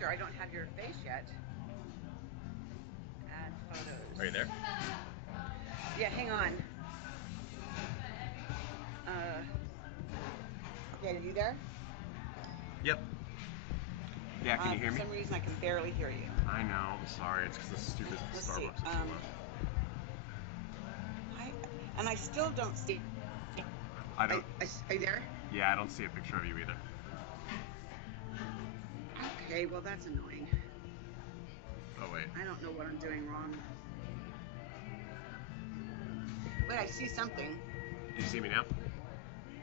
picture. I don't have your face yet. Add photos. Are you there? Yeah, hang on. Okay, are you there? Yep. Yeah, can you hear For me? some reason, I can barely hear you. I know. I'm sorry. It's because the stupid Let's see. Starbucks is still on. I still don't see. I don't. Are you there? Yeah, I don't see a picture of you either. Okay, well that's annoying. Oh wait. I don't know what I'm doing wrong. Wait, I see something. Do you see me now?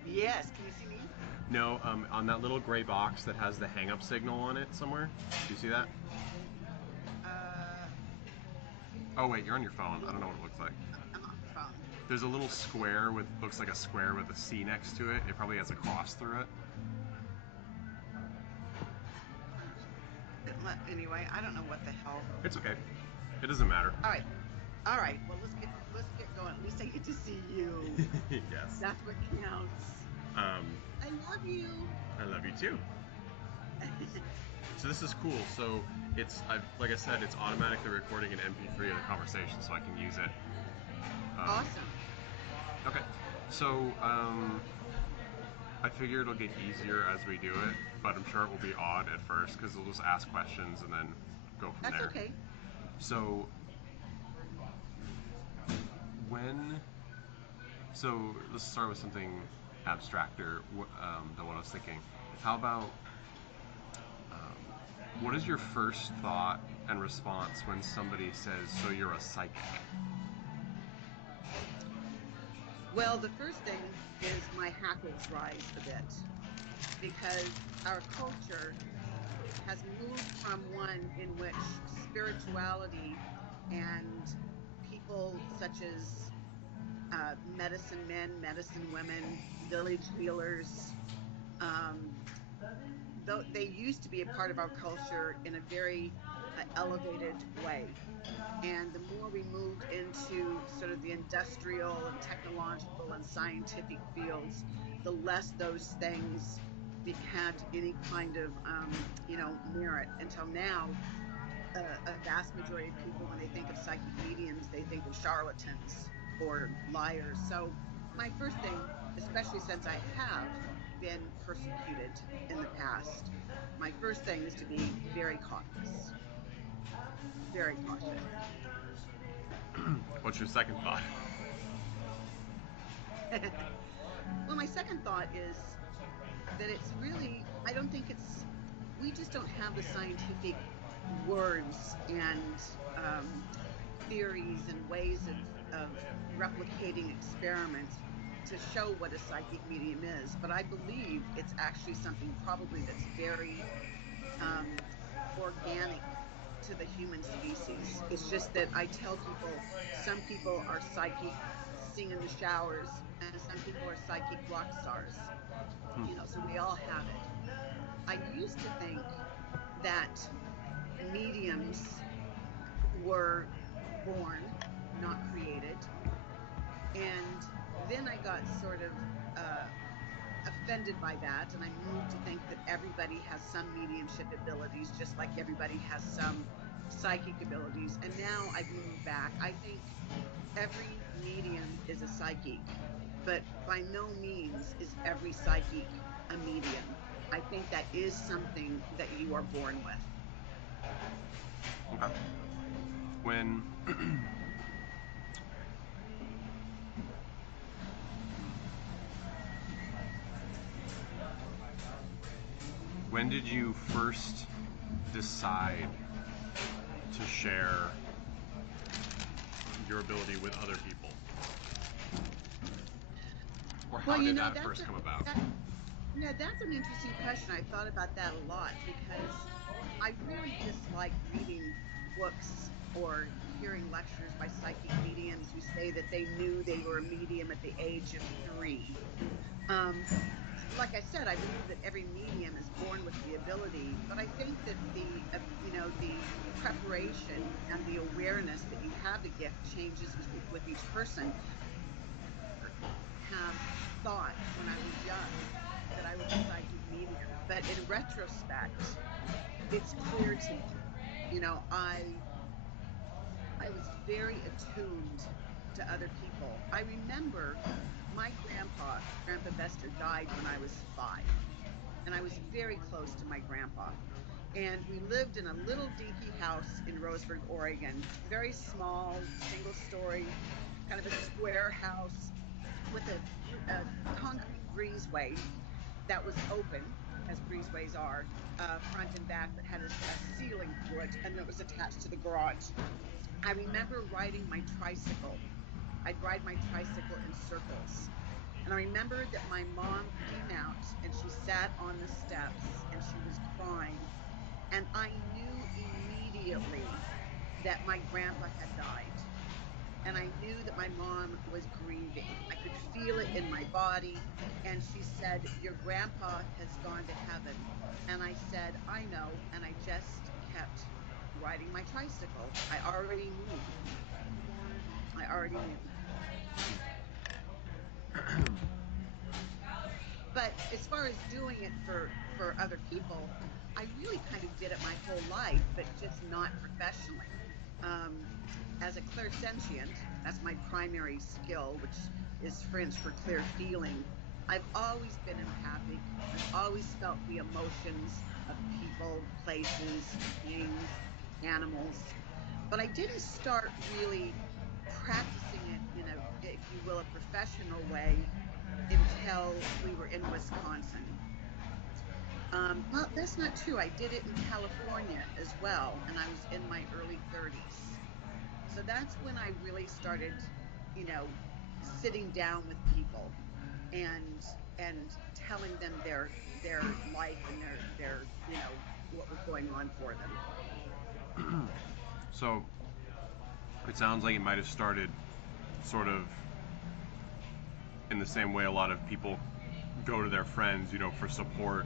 Yes, can you see me? No. On that little gray box that has the hang-up signal on it somewhere. Do you see that? Oh wait, you're on your phone. I don't know what it looks like. I'm on the phone. There's a little square with looks like a square with a C next to it. It probably has a cross through it. Anyway, I don't know what the hell. It's okay. It doesn't matter. All right. Well, let's get going. At least I get to see you. Yes. That's what counts. I love you. I love you too. So this is cool. So like I said, it's automatically recording an MP3 of the conversation, so I can use it. Awesome. Okay. So I figure it'll get easier as we do it, but I'm sure it will be odd at first because we'll just ask questions and then go from there. That's okay. So let's start with something abstracter than what I was thinking. How about what is your first thought and response when somebody says, "So you're a psychic"? Well, the first thing is my hackles rise a bit because our culture has moved from one in which spirituality and people such as medicine men, medicine women, village healers, though they used to be a part of our culture in a very elevated way. And the more we moved into sort of the industrial and technological and scientific fields, the less those things had any kind of, merit. Until now, a vast majority of people, when they think of psychic mediums, they think of charlatans or liars. So my first thing, especially since I have been persecuted in the past, my first thing is to be very cautious. Very cautious. What's your second thought? Well, my second thought is that it's really, I don't think we just don't have the scientific words and theories and ways of replicating experiments to show what a psychic medium is. But I believe it's actually something probably that's very organic to the human species. It's just that I tell people some people are psychic, sing in the showers, and some people are psychic rock stars. So we all have it. I used to think that mediums were born, not created. And then I got sort of offended by that. And I moved to think that everybody has some mediumship abilities, just like everybody has some psychic abilities. And now I've moved back. I think every medium is a psychic, but by no means is every psychic a medium. I think that is something that you are born with. Okay. When when did you first decide to share your ability with other people? Or how Well, did that first come about? that's an interesting question. I thought about that a lot because I really dislike reading books or hearing lectures by psychic mediums who say that they knew they were a medium at the age of 3. Um, like I said, I believe that every medium is born with the ability, but I think that the preparation and the awareness that you have a gift changes with each person. Have thought when I was young that I was a psychic medium, but in retrospect, it's clear to me. You know, I was very attuned to other people. I remember my Grandpa Bester, died when I was 5, and I was very close to my grandpa. And we lived in a little dinky house in Roseburg, Oregon, very small, single story, kind of a square house with a concrete breezeway that was open, as breezeways are, front and back, but had a ceiling through it, and it was attached to the garage. I remember riding my tricycle. I'd ride my tricycle in circles. And I remember that my mom came out and she sat on the steps and she was crying. And I knew immediately that my grandpa had died. And I knew that my mom was grieving. I could feel it in my body. And she said, "Your grandpa has gone to heaven." And I said, "I know." And I just kept riding my tricycle. I already knew. I already knew. But as far as doing it for other people, I really kind of did it my whole life, but just not professionally. Um, as a clairsentient, that's my primary skill, which is French for clear feeling. I've always been empathic. I've always felt the emotions of people, places, things, animals. But I didn't start really practicing it in a, if you will, a professional way until we were in Wisconsin. Well, that's not true. I did it in California as well, and I was in my early 30s. So that's when I really started, you know, sitting down with people and telling them their life and their what was going on for them. So it sounds like it might have started sort of in the same way a lot of people go to their friends, for support.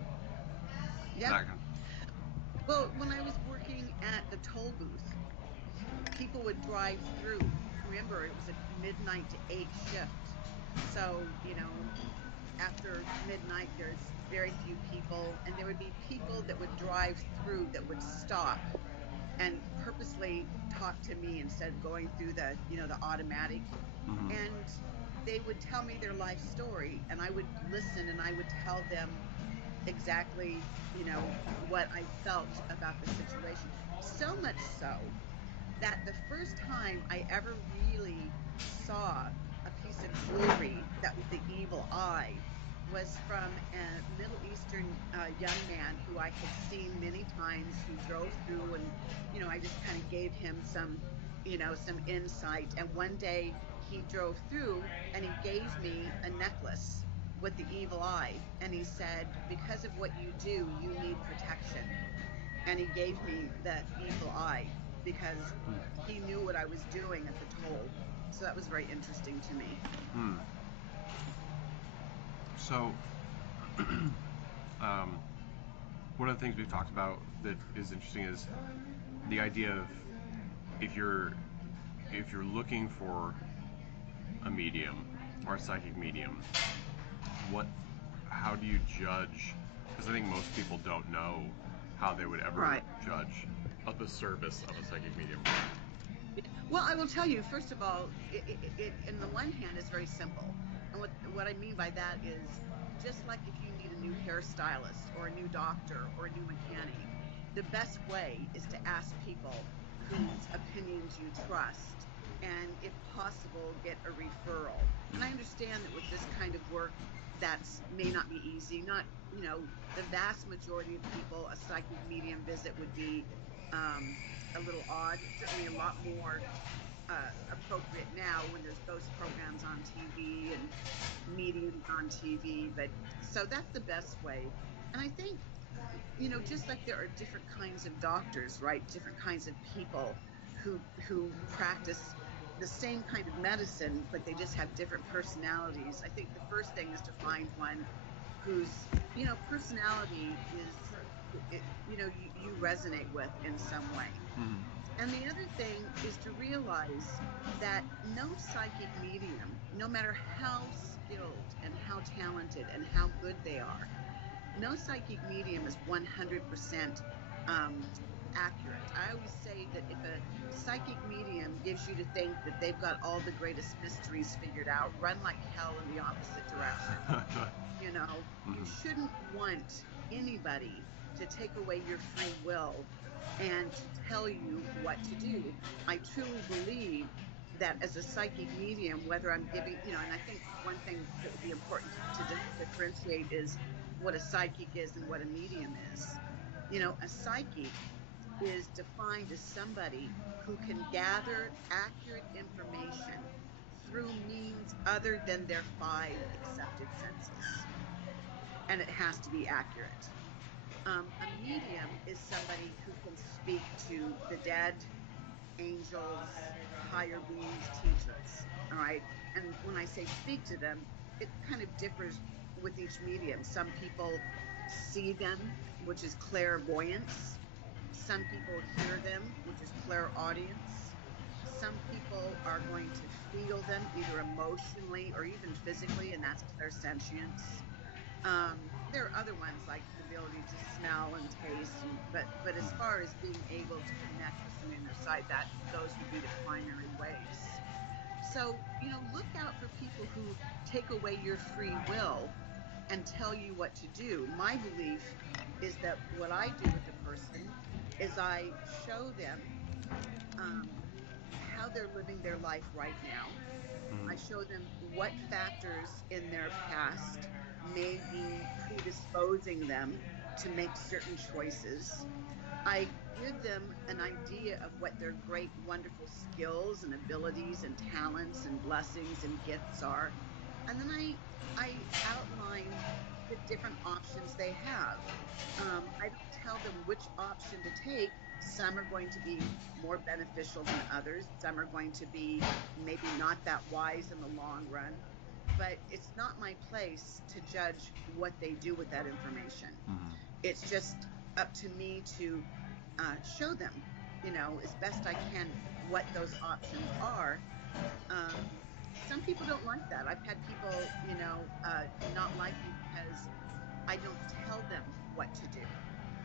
Yep. That kind Well, when I was working at the toll booth, people would drive through. Remember, it was a midnight to 8 shift. So, after midnight, there's very few people, and there would be people that would drive through that would stop and purposely talk to me instead of going through the automatic. of. And they would tell me their life story, and I would listen and I would tell them exactly, what I felt about the situation. So much so that the first time I ever really saw a piece of jewelry that was the evil eye was from a Middle Eastern young man who I had seen many times, who drove through, and I just kind of gave him some insight. And one day he drove through and he gave me a necklace with the evil eye, and he said, "Because of what you do, you need protection." And he gave me the evil eye because he knew what I was doing at the toll. So that was very interesting to me. Hmm. So, um, one of the things we've talked about that is interesting is the idea of if you're if you're looking for a medium or a psychic medium, what how do you judge? Because I think most people don't know how they would ever Right. judge the service of a psychic medium. Well, I will tell you, first of all, it in the one hand is very simple. And what I mean by that is, just like if you need a new hairstylist or a new doctor or a new mechanic, the best way is to ask people whose opinions you trust, and if possible, get a referral. And I understand that with this kind of work, that's may not be easy. Not, the vast majority of people, a psychic medium visit would be um, a little odd. Certainly a lot more appropriate now when there's ghost programs on TV and mediums on TV. But so that's the best way. And I think, just like there are different kinds of doctors, right? Different kinds of people who practice the same kind of medicine, but they just have different personalities. I think the first thing is to find one whose, personality is, you resonate with in some way. Mm-hmm. And the other thing is to realize that no psychic medium, no matter how skilled and how talented and how good they are, no psychic medium is 100% um, accurate. I always say that if a psychic medium gives you to think that they've got all the greatest mysteries figured out, run like hell in the opposite direction. You know, you Mm-hmm. shouldn't want anybody to take away your free will and to tell you what to do. I truly believe that as a psychic medium, whether I'm giving, and I think one thing that would be important to differentiate is what a psychic is and what a medium is. A psychic is defined as somebody who can gather accurate information through means other than their five accepted senses, and it has to be accurate. A medium is somebody who can speak to the dead, angels, higher beings, teachers. All right. And when I say speak to them, it kind of differs with each medium. Some people see them, which is clairvoyance. Some people hear them, which is clairaudience. Some people are going to feel them either emotionally or even physically, and that's clairsentience. There are other ones like the ability to smell and taste, but as Mm-hmm. far as being able to connect with somebody on their side, that those would be the primary ways. So look out for people who take away your free will and tell you what to do. My belief is that what I do with a person is I show them um, how they're living their life right now. I show them what factors in their past may be predisposing them to make certain choices. I give them an idea of what their great, wonderful skills and abilities and talents and blessings and gifts are. And then I outline the different options they have. I don't tell them which option to take. Some are going to be more beneficial than others. Some are going to be maybe not that wise in the long run. But it's not my place to judge what they do with that information. Mm-hmm. It's just up to me to show them, as best I can, what those options are. Some people don't like that. I've had people, not like me because I don't tell them what to do.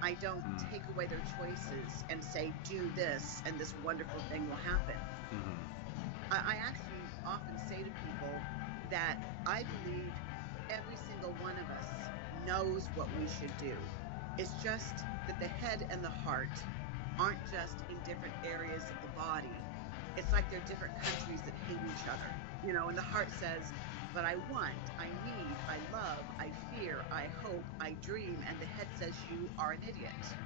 I don't take away their choices and say, do this, and this wonderful thing will happen. Mm-hmm. I actually often say to people that I believe every single one of us knows what we should do. It's just that the head and the heart aren't just in different areas of the body. It's like they're different countries that hate each other, and the heart says, but I want, I need, I love, I fear, I hope, I dream. And the head says, you are an idiot.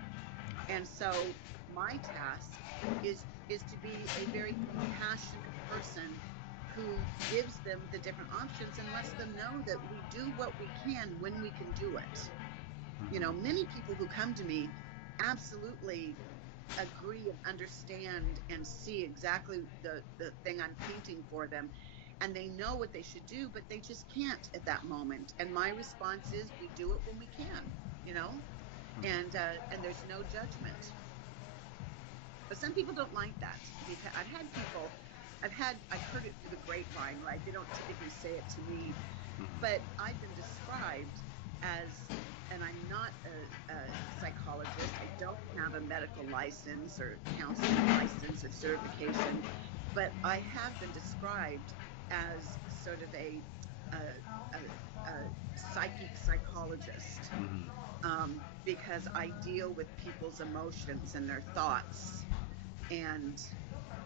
And so my task is to be a very compassionate person who gives them the different options and lets them know that we do what we can when we can do it. Many people who come to me absolutely agree and understand and see exactly the thing I'm painting for them, and they know what they should do, but they just can't at that moment. And my response is, we do it when we can, you know, and there's no judgment. But some people don't like that. I've had people, I've heard it through the grapevine, right? They don't typically say it to me, but I've been described as, and I'm not a psychologist. I don't have a medical license or counseling license or certification, but I have been described as sort of a, a psychic psychologist, Mm-hmm. because I deal with people's emotions and their thoughts. And,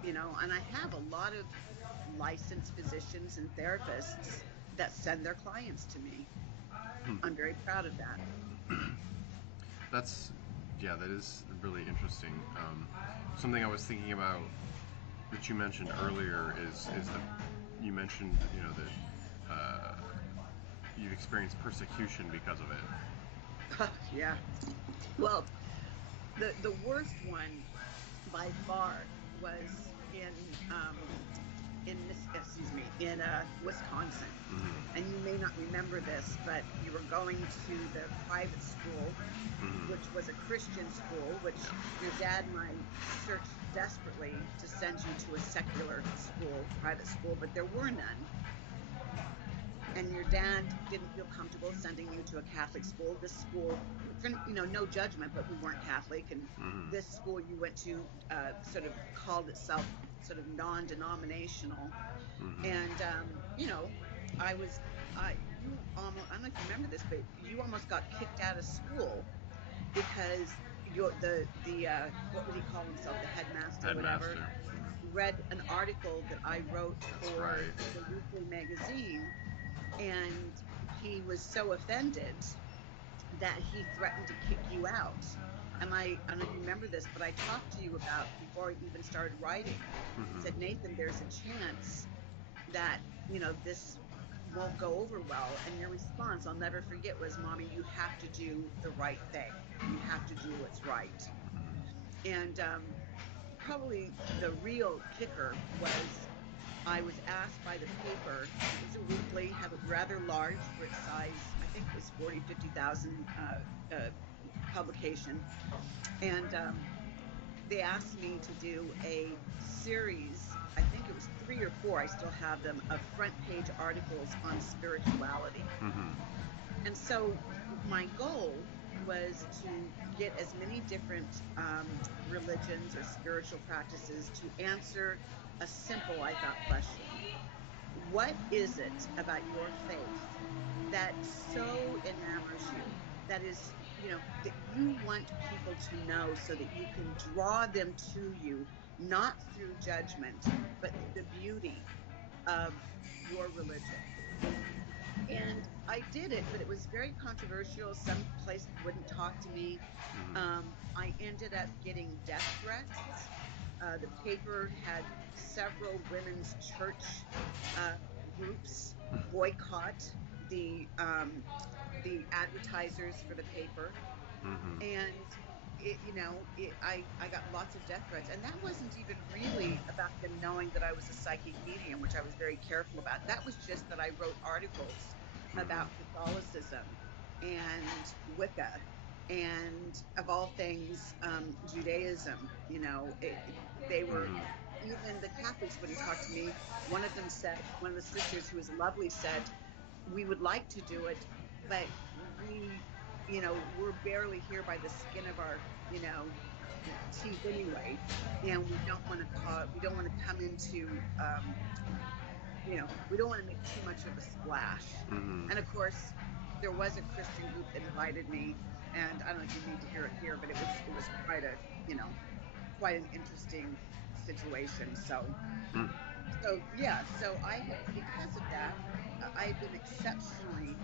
and I have a lot of licensed physicians and therapists that send their clients to me. Hmm. I'm very proud of that. That's yeah, that is really interesting. Something I was thinking about that you mentioned earlier is that you mentioned that you've experienced persecution because of it. Yeah. Well, the worst one by far was in excuse me, in Wisconsin. Mm-hmm. And you may not remember this, but you were going to the private school, Mm-hmm. which was a Christian school, which Yeah. your dad and I searched desperately to send you to a secular school, private school, but there were none. And your dad didn't feel comfortable sending you to a Catholic school. This school, for, no judgment, but we weren't Catholic, and Mm-hmm. this school you went to sort of called itself sort of non-denominational. Mm-hmm. And I was, you almost, I don't know if you remember this, but you almost got kicked out of school because the what would he call himself, the headmaster, whatever, Headmaster. read an article that I wrote That's for right. the weekly magazine, and he was so offended that he threatened to kick you out. And I don't know if you remember this, but I talked to you about before I even started writing. I said, Mm-hmm. Nathan, there's a chance that this won't go over well. And your response, I'll never forget, was, Mommy, you have to do the right thing. You have to do what's right. And probably the real kicker was I was asked by the paper. It was a weekly, had a rather large for its size. I think it was 40, 50,000 publication. And they asked me to do a series. I think it was 3 or 4. I still have them, of front page articles on spirituality. Mm-hmm. And so my goal was to get as many different religions or spiritual practices to answer a simple, I thought, question. What is it about your faith that so enamors you, that is, that you want people to know so that you can draw them to you, not through judgment, but through the beauty of your religion? And I did it, but it was very controversial. Some places wouldn't talk to me. Mm-hmm. I ended up getting death threats. The paper had several women's church uh, groups boycott the um, the advertisers for the paper, Mm-hmm. and I got lots of death threats, and that wasn't even really about them knowing that I was a psychic medium, which I was very careful about. That was just that I wrote articles Mm-hmm. about Catholicism and Wicca, and of all things, Judaism. They were, Mm-hmm. even the Catholics wouldn't talk to me. One of them said, one of the sisters, who was lovely, said, we would like to do it, but we, we're barely here by the skin of our, teeth anyway, and we don't want to come into, we don't want to make too much of a splash. Mm-hmm. And of course, there was a Christian group that invited me, and I don't know if you need to hear it here, but it was quite a, quite an interesting situation. So yeah, so I have, because of that, I've been exceptionally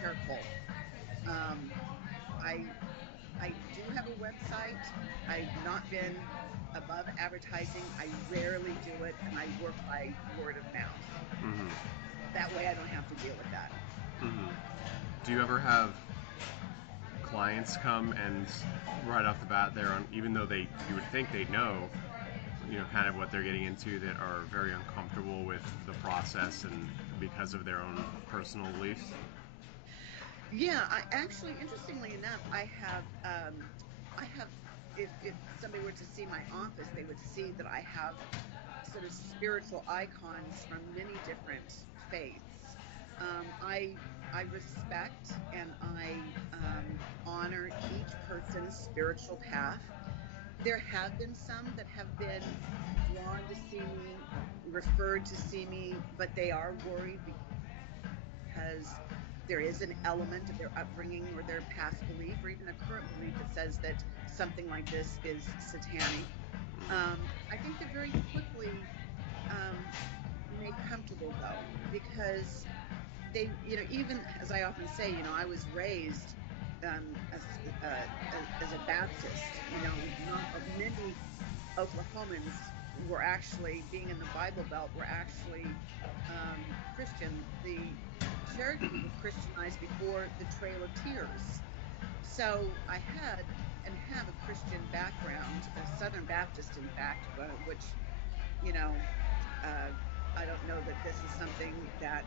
careful. Um, I I do have a website. I've not been above advertising. I rarely do it, and I work by word of mouth. Mm-hmm. That way, I don't have to deal with that. Mm-hmm. Do you ever have clients come and right off the bat there on, even though they, you would think they know, kind of what they're getting into, that are very uncomfortable with the process and because of their own personal beliefs? Yeah, I actually, interestingly enough, I have. If somebody were to see my office, they would see that I have sort of spiritual icons from many different faiths. I respect and I honor each person's spiritual path. There have been some that have been drawn to see me, referred to see me, but they are worried because there is an element of their upbringing or their past belief or even a current belief that says that something like this is satanic. I think they're very quickly um, made comfortable, though, because they, even as I often say, I was raised as a Baptist. Not many Oklahomans were actually, being in the Bible Belt, were actually Christian. The Cherokees were Christianized before the Trail of Tears. So I had and have a Christian background, a Southern Baptist, in fact, which, you know, uh, I don't know that this is something that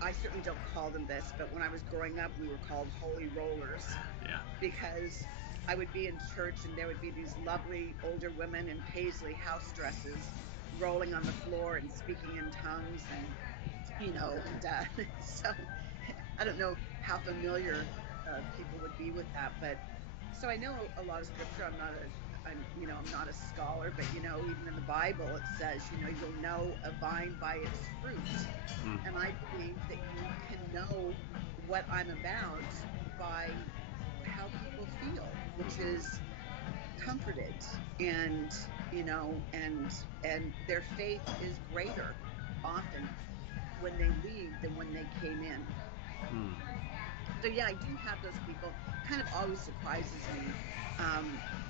I certainly don't call them this, but when I was growing up, we were called holy rollers Yeah. because I would be in church and there would be these lovely older women in paisley house dresses rolling on the floor and speaking in tongues and and so I don't know how familiar people would be with that, but so I know a lot of scripture. I'm not a scholar, but even in the Bible it says, you'll know a vine by its fruit. Mm. And I believe that you can know what I'm about by how people feel, which Mm-hmm. is comforted, and and their faith is greater often when they leave than when they came in. Mm. So yeah, I do have those people. Kind of always surprises me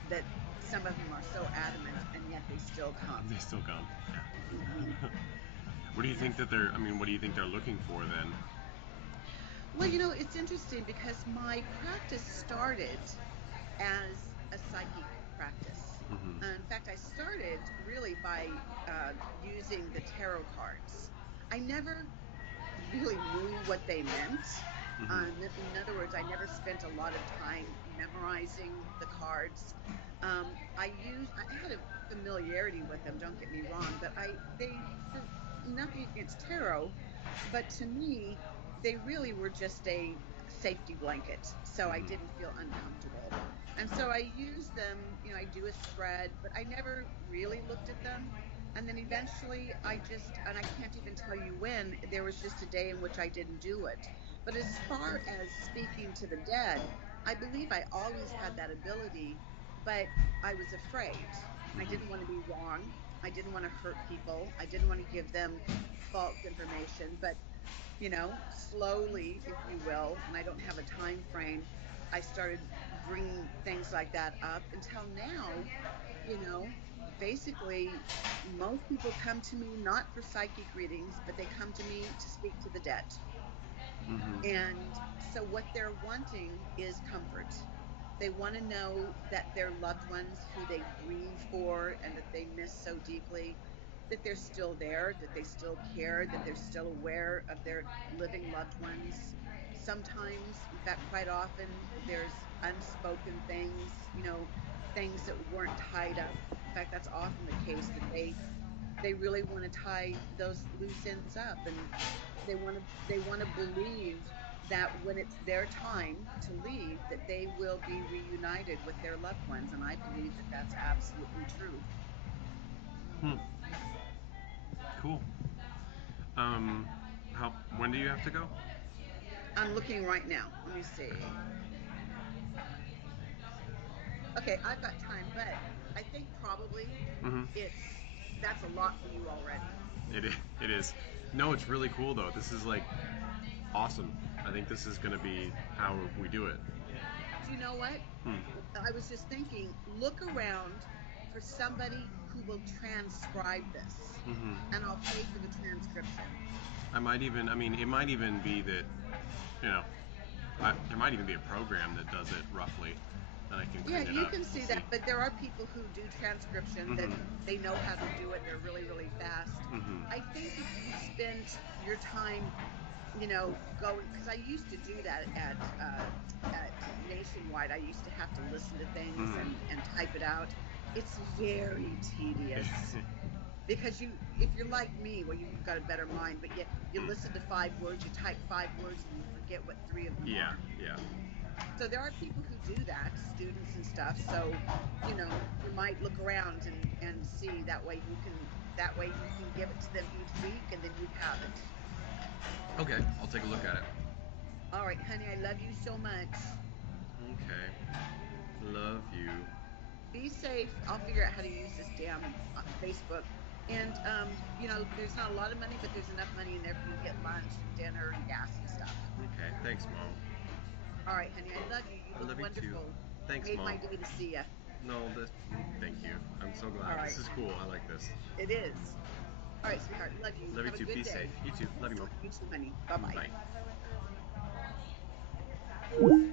that some of them are so adamant and yet they still come. They still come. Hmm. Yeah. What do you think that they're? I mean, what do you think they're looking for then? Well, it's interesting because my practice started as a psychic practice. Mm-hmm. In fact, I started really by using the tarot cards. I never really knew what they meant. Mm-hmm. In other words, I never spent a lot of time memorizing the cards. I had a familiarity with them. Don't get me wrong, but they for nothing against tarot, but to me, they really were just a safety blanket. So I Mm-hmm. didn't feel uncomfortable. And so I use them, I do a spread, but I never really looked at them. And then eventually and I can't even tell you when, there was just a day in which I didn't do it. But as far as speaking to the dead, I believe I always had that ability, but I was afraid. I Mm-hmm. didn't want to be wrong. I didn't want to hurt people. I didn't want to give them false information. But slowly, if you will, and I don't have a time frame, I started bringing things like that up until now, you know, basically, most people come to me not for psychic readings, but they come to me to speak to the dead. Mm-hmm. And so what they're wanting is comfort. They want to know that their loved ones who they grieve for and that they miss so deeply, that they're still there, that they still care, that they're still aware of their living loved ones. Sometimes, in fact, quite often, there's unspoken things, things that weren't tied up. In fact, that's often the case that they really want to tie those loose ends up, and they want to believe that when it's their time to leave, that they will be reunited with their loved ones, and I believe that that's absolutely true. Hmm. Cool. Um, how? When do you have to go? I'm looking right now. Let me see. Okay, I've got time, but I think probably Mm-hmm. it's that's a lot for you already. It is. It is. No, it's really cool though. This is like awesome. I think this is gonna be how we do it. Do you know what? Hmm. I was just thinking, look around for somebody who will transcribe this, Mm-hmm. and I'll pay for the transcription. I might even. I mean, it might even be that you know there might even be a program that does it roughly that I can Yeah, clean it you up. can We'll see see. that, but there are people who do transcription that Mm-hmm. they know how to do it. They're really, really fast. Mm-hmm. I think if you spent your time, going, because I used to do that at Nationwide. I used to have to listen to things Mm-hmm. and type it out. It's very tedious because if you're like me, well, you've got a better mind, but you listen to 5 words, you type 5 words, and you forget what three of them Yeah. are. Yeah. So there are people who do that, students and stuff. So, you might look around and see that way you can give it to them each week and then you have it. Okay, I'll take a look at it. All right, honey, I love you so much. Okay. Love you. Be safe. I'll figure out how to use this damn Facebook. And there's not a lot of money, but there's enough money in there for you to get lunch and dinner and gas and stuff. Okay. Thanks, Mom. All right, honey, I love you. You I look love you too. wonderful. Thanks, Made my Mom. day to see you. No, this. Thank you. I'm so All glad. This right, is cool. honey. I like this. It is. All right, sweetheart. Love you. Love you Have a too. Be good safe. day. You too. Love you, Mom. You too, honey. Bye bye. Bye.